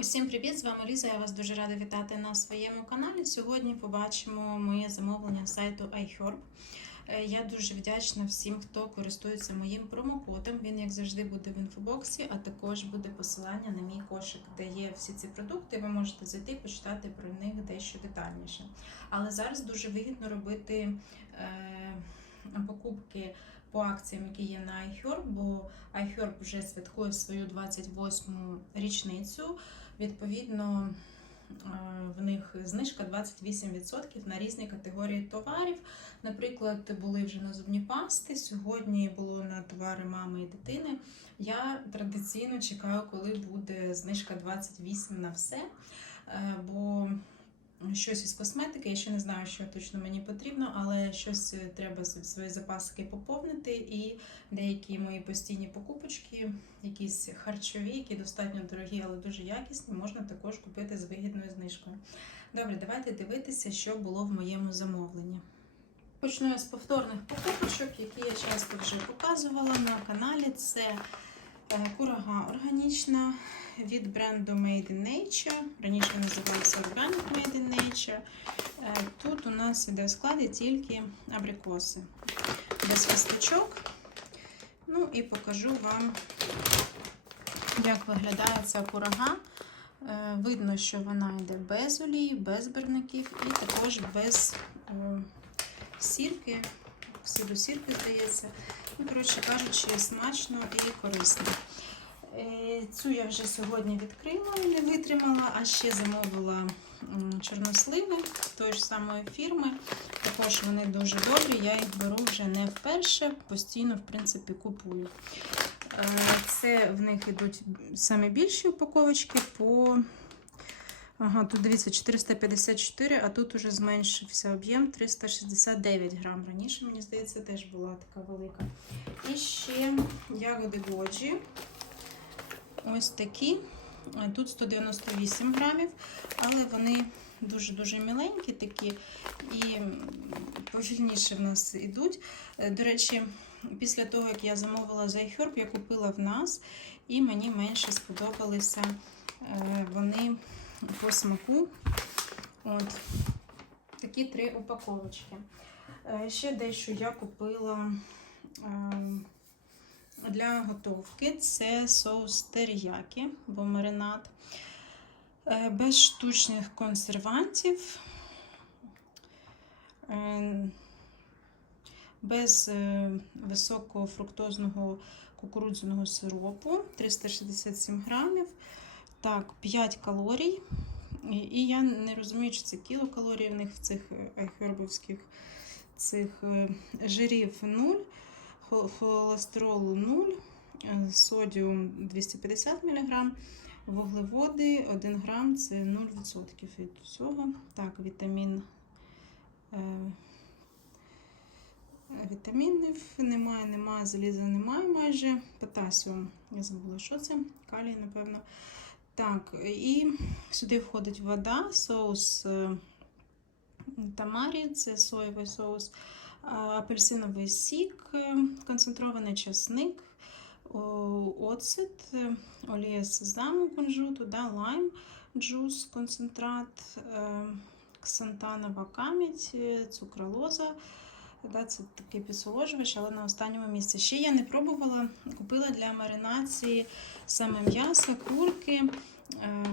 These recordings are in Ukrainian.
Усім привіт! З вами Ліза. Я вас дуже рада вітати на своєму каналі. Сьогодні побачимо моє замовлення з сайту iHerb. Е, Я дуже вдячна всім, хто користується моїм промокодом. Він, як завжди, буде в інфобоксі, а також буде посилання на мій кошик, де є всі ці продукти. Ви можете зайти і почитати про них дещо детальніше. Але зараз дуже вигідно робити е, покупки по акціям, які є на iHerb, бо iHerb вже святкує свою 28-му річницю. Відповідно, е, в них знижка 28% на різні категорії товарів. Наприклад, були вже на зубні пасти. Сьогодні було на товари мами і дитини. Я традиційно чекаю, коли буде знижка 28 на все. е, Бо щось із косметики, я ще не знаю, що точно мені потрібно, але щось е, треба свої запаски поповнити. І деякі мої постійні покупочки, якісь харчові, які достатньо дорогі, але дуже якісні, можна також купити з вигідною знижкою. Добре, давайте дивитися, що було в моєму замовленні. Почну я з повторних покупочок, які я часто вже показувала на каналі. Це курага органічна від бренду Made in Nature. Раніше називався Organic Made in Nature. Е, Тут у нас іде в складі тільки абрикоси без кісточок. Ну і покажу вам, як виглядає ця курага. Е, Видно, що вона йде без олії, без барників і також без е, сірки. Сірки, здається. Ну, коротше кажучи, смачно і корисно. Е, Цю я вже сьогодні відкрила і не витримала, а ще замовила чорносливи тої ж самої фірми. Також вони дуже добрі, я їх беру вже не вперше, постійно, в принципі, купую. Е, Це в них йдуть саме більші упаковочки по. Ага, тут дивіться, 454, а тут уже зменшився об'єм 369 грам. Раніше, мені здається, теж була така велика. І ще ягоди годжі. Ось такі. Тут 198 грамів, але вони дуже-дуже міленькі такі і повільніше в нас йдуть. Е, До речі, після того, як я замовила за iHerb, я купила в нас, і мені менше сподобалися е, вони по смаку. От такі три упаковочки. Е, Ще дещо я купила е, для готовки. Це соус теріякі, або маринад. Е, Без штучних консервантів, без е, високого фруктозного кукурудзяного сиропу 367 грамів. Так, 5 калорій. І, я не розумію, чи це кілокалорій в них в цих айхербовських цих е, жирів 0, хо- холестеролу 0, е, содіум 250 мг, вуглеводи 1 грам це 0% від усього. Так, вітамін. Е, Вітамінів немає, немає, заліза немає майже. Потасіум. Я забула, що це. Калій, напевно. Так, і сюди входить вода, соус е, тамарі, це соєвий соус, апельсиновий сік, е, концентрований часник, оцет, е, олія сезаму кунжуту, да, лайм, джус, концентрат, е, ксантанова камідь, е, цукролоза. Да, це такий підсоложувач, але на останньому місці. Ще я не пробувала, купила для маринації саме м'ясо, курки, е,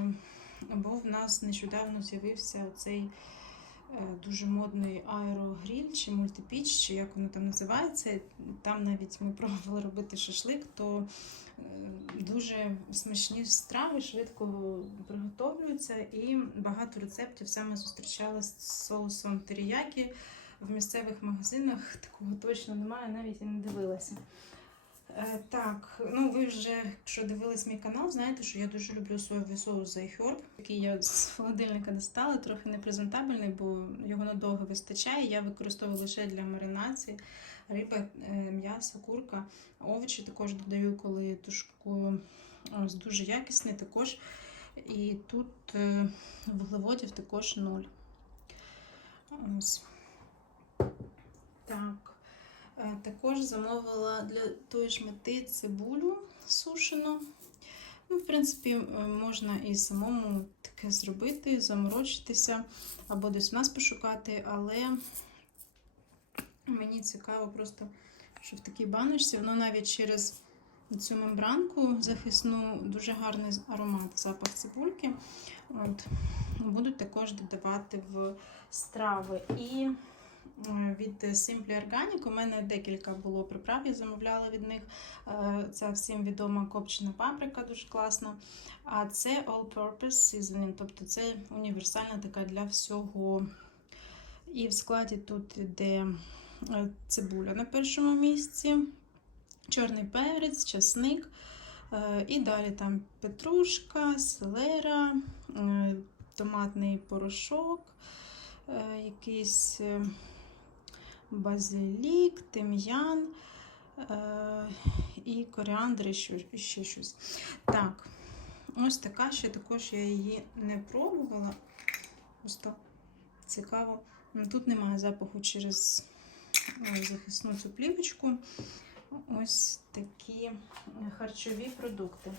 бо в нас нещодавно з'явився цей е, дуже модний аерогріль чи мультипіч, чи як воно там називається. Там навіть ми пробували робити шашлик, то е, дуже смачні страви швидко приготовлюються, і багато рецептів саме зустрічала з соусом теріякі. В місцевих магазинах такого точно немає, навіть і не дивилася. Е, так, ну ви вже, якщо дивились мій канал, знаєте, що я дуже люблю соєвий соус за iHerb, який я з холодильника достала, трохи непрезентабельний, бо його надовго вистачає. Я використовую лише для маринації. Риба, е, м'ясо, курка, овочі також додаю, коли тушкую. Ось дуже якісний також. І тут е, вуглеводів також нуль. Ось. Так. Е, Також замовила для тої ж мети цибулю сушену. Ну, в принципі, е, можна і самому таке зробити, заморочитися або десь в нас пошукати, але мені цікаво просто, що в такій баночці, воно навіть через цю мембранку захисну дуже гарний аромат, запах цибульки. От, будуть також додавати в страви. І від Simply Organic у мене декілька було приправ, я замовляла від них. Е, Це всім відома копчена паприка, дуже класна. А це All-Purpose Seasoning, тобто це універсальна така для всього. І в складі тут йде е, цибуля на першому місці, чорний перець, часник. Е, І далі там петрушка, селера, е, томатний порошок, е, якийсь е, базилік, тим'ян е, і коріандр і ще, щось. Так, ось така ще також я її не пробувала. Просто цікаво. Ну, Тут немає запаху через е, захисну цю плівочку. Ось такі е, харчові продукти.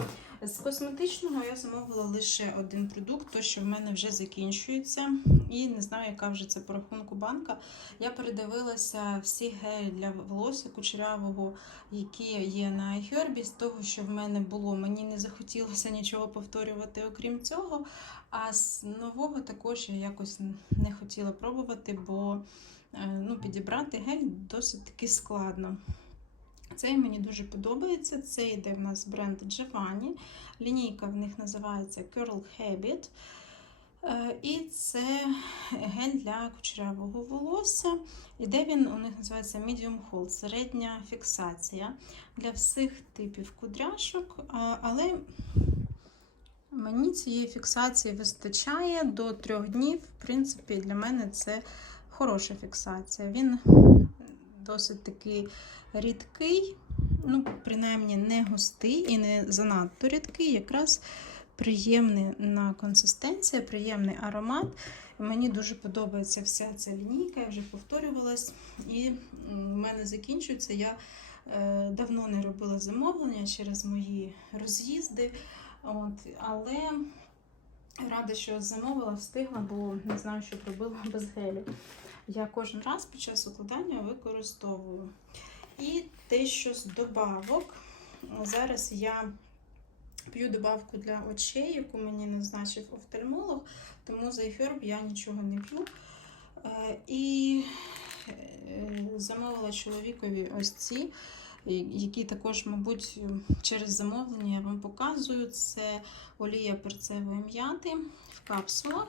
З косметичного я замовила лише один продукт, той, що в мене вже закінчується. І не знаю, яка вже це по рахунку банка. Я передивилася всі гелі для волосся кучерявого, які є на iHerb, з того, що в мене було. Мені не захотілося нічого повторювати, окрім цього. А з нового також я якось не хотіла пробувати, бо е, ну, підібрати гель досить таки складно. Цей мені дуже подобається. Це йде в нас бренд Giovanni. Лінійка в них називається Curl Habit. Е, І це гель для кучерявого волосся. Іде він у них називається Medium Hold, середня фіксація для всіх типів кудряшок. Але мені цієї фіксації вистачає до трьох днів. В принципі, для мене це хороша фіксація. Він досить такий рідкий, ну, принаймні не густий і не занадто рідкий, якраз приємний на консистенція, приємний аромат. Мені дуже подобається вся ця лінійка, я вже повторювалась, і в мене закінчується. Я е, давно не робила замовлення через мої роз'їзди. От, але рада, що замовила, встигла, бо не знаю, що робила без гелю. Я кожен раз під час укладання використовую. І те, що з добавок. Зараз я п'ю добавку для очей, яку мені назначив офтальмолог, тому за iHerb я нічого не п'ю. Е, І е, замовила чоловікові ось ці, які також, мабуть, через замовлення я вам показую. Це олія перцевої м'яти в капсулах.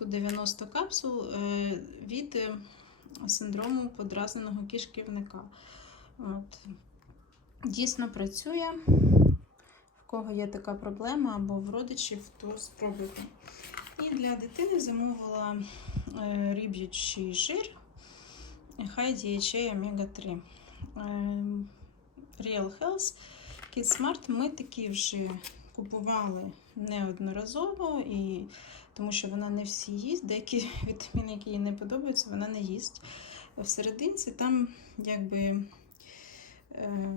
Тут 90 капсул е, від е, синдрому подразненого кишківника. От. Дійсно працює. В кого є така проблема або в родичів, то спробуйте. І для дитини замовила е, риб'ячий жир High DHA Omega 3. Real Health Kids Smart ми такі вже купували неодноразово, і, тому що вона не всі їсть, деякі вітаміни, які їй не подобаються, вона не їсть. В серединці там якби е,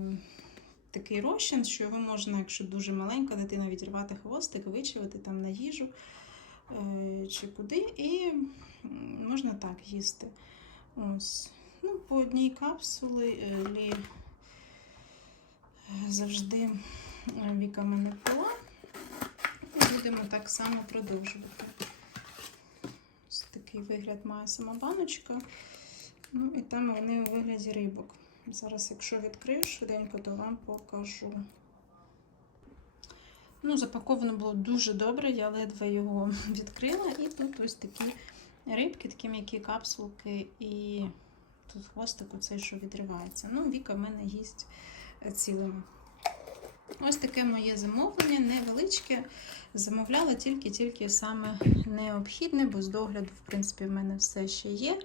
такий розчин, що його можна, якщо дуже маленька дитина, відірвати хвостик, вичавити там на їжу е, чи куди, і можна так їсти. Ось. Ну, По одній капсулі завжди Віка мене пила. Будемо так само продовжувати. Ось такий вигляд має сама баночка. Ну і там вони у вигляді рибок. Зараз, якщо відкрию швиденько, то вам покажу. Ну, запаковано було дуже добре, я ледве його відкрила. І тут ось такі рибки, такі м'які капсулки, і тут хвостик оцей, що відривається. Ну, Віка в мене їсть цілими. Ось таке моє замовлення, невеличке. Замовляла тільки-тільки саме необхідне, бо з догляду, в принципі, в мене все ще є.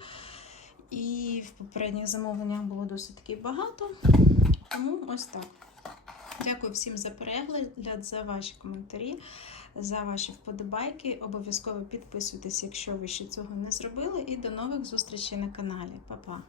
І в попередніх замовленнях було досить таки багато. Тому ось так. Дякую всім за перегляд, за ваші коментарі, за ваші вподобайки. Обов'язково підписуйтесь, якщо ви ще цього не зробили. І до нових зустрічей на каналі. Па-па!